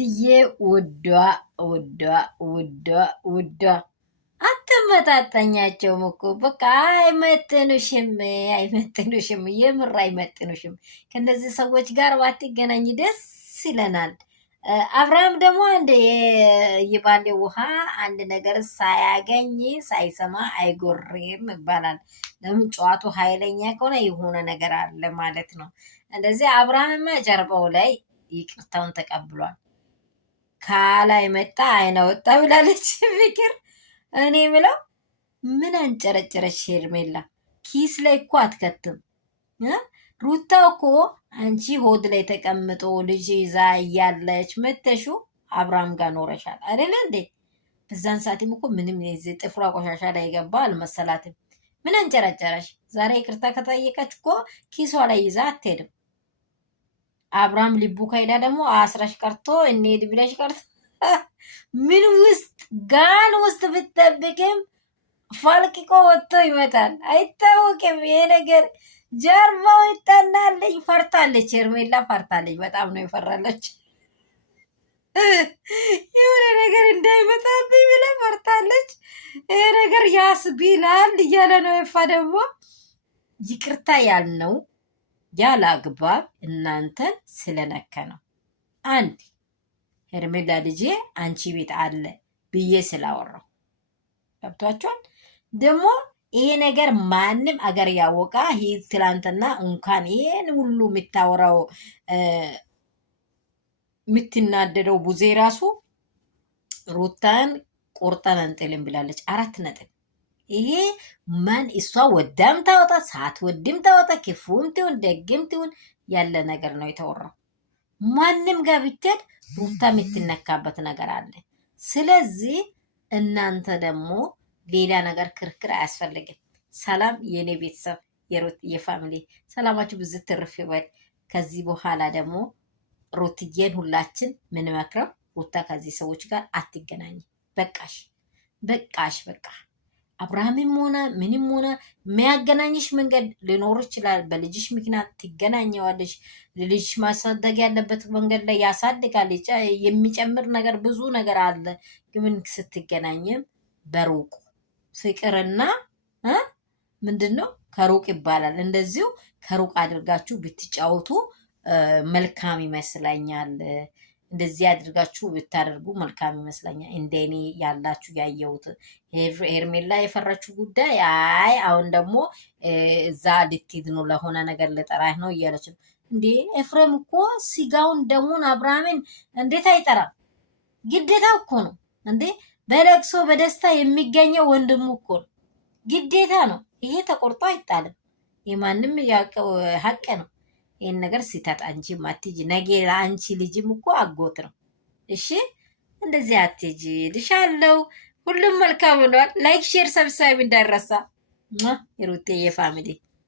ሩትዬ ውዷ አትመጣጠኛቸውም እኮ በቃ አይመጥኑሽም፣ የምር አይመጥኑሽም። ከእነዚህ ሰዎች ጋር ባትገናኝ ደስ ይለናል። አብርሃም ደግሞ አንድ የባሌ ውሃ አንድ ነገር ሳያገኝ ሳይሰማ አይጎርም ይባላል። ለምን ጨዋቱ ኃይለኛ ከሆነ የሆነ ነገር አለ ማለት ነው። እንደዚህ አብርሃምማ ጀርባው ላይ ይቅርታውን ተቀብሏል። ካላይ መጣ አይነ ወጣ ብላለች ፍቅር። እኔ ምለው ምን አንጨረጨረች ሄርሜላ? ኪስ ላይ እኮ አትከትም። ሩታ እኮ አንቺ ሆድ ላይ ተቀምጦ ልጅ ይዛ እያለች መተሹ አብርሃም ጋር ኖረሻል አይደለ እንዴ? በዛን ሰዓትም እኮ ምንም ጥፍሯ ቆሻሻ ላይ ገባ አልመሰላትም። ምን አንጨረጨረሽ? ዛሬ ይቅርታ ከጠየቀች እኮ ኪሷ ላይ ይዛ አትሄድም። አብርሃም ልቡ ከሄዳ ደግሞ አስረሽ ቀርቶ እንሄድ ብለሽ ቀርቶ ምን ውስጥ ጋን ውስጥ ብትጠብቅም ፈልቅቆ ወጥቶ ይመጣል። አይታወቅም ይሄ ነገር። ጀርባው ይጠናለች። ፈርታለች፣ ሄርሜላ ፈርታለች። በጣም ነው የፈራለች። የሆነ ነገር እንዳይመጣብኝ ብላ ፈርታለች። ይሄ ነገር ያስቢላል እያለ ነው። የፋ ደግሞ ይቅርታ ያልነው ያለ አግባብ እናንተን ስለነከ ነው። አንድ ሄርሜላ ልጄ አንቺ ቤት አለ ብዬ ስላወራው ገብቷቸዋል። ደግሞ ይሄ ነገር ማንም አገር ያወቃ ይህ ትላንትና እንኳን ይሄን ሁሉ የምታወራው የምትናደደው ቡዜ ራሱ ሩታን ቆርጠን አንጥልም ብላለች። 4 ነጥብ። ይሄ ማን እሷ ወዳም ታወጣ ሳትወድም ታወጣ፣ ክፉም ትሁን ደግም ትሁን ያለ ነገር ነው የተወራው። ማንም ጋር ብትሄድ ሩታ የምትነካበት ነገር አለ። ስለዚህ እናንተ ደግሞ ሌላ ነገር ክርክር አያስፈልግም። ሰላም የኔ ቤተሰብ የሩት የፋሚሊ ሰላማችሁ ብዙ ትርፍ ይበል። ከዚህ በኋላ ደግሞ ሩትዬን ሁላችን ምንመክረው ሩታ ከዚህ ሰዎች ጋር አትገናኝ። በቃሽ በቃ። አብርሃምም ሆነ ምንም ሆነ የሚያገናኝሽ መንገድ ሊኖር ይችላል። በልጅሽ ምክንያት ትገናኘዋለሽ። ልጅሽ ማሳደግ ያለበት መንገድ ላይ ያሳድጋል። የሚጨምር ነገር ብዙ ነገር አለ። ግን ስትገናኝም በሩቁ ፍቅርና ምንድን ነው ከሩቅ ይባላል። እንደዚሁ ከሩቅ አድርጋችሁ ብትጫወቱ መልካም ይመስለኛል። እንደዚህ አድርጋችሁ ብታደርጉ መልካም ይመስለኛል። እንደኔ ያላችሁ ያየሁት ሄርሜላ የፈራችሁ ጉዳይ አሁን ደግሞ እዛ ልትሄድ ነው ለሆነ ነገር ልጠራህ ነው እያለች ነው እንዴ። ኤፍሬም እኮ ስጋውን ደሙን አብርሃምን እንዴት አይጠራም? ግዴታ እኮ ነው እንዴ። በለቅሶ በደስታ የሚገኘው ወንድሙ እኮ ነው፣ ግዴታ ነው። ይሄ ተቆርጦ አይጣልም። የማንም ያቀው ሀቅ ነው። ይሄን ነገር ሲታጣ አንቺ ማትጂ ነገ ለአንቺ ልጅም እኮ አጎት ነው። እሺ እንደዚህ አትጂ ልሻለው። ሁሉም መልካም ሆኗል። ላይክ ሼር ሰብስክራይብ እንዳይረሳ። የሩቴ የፋሚሊ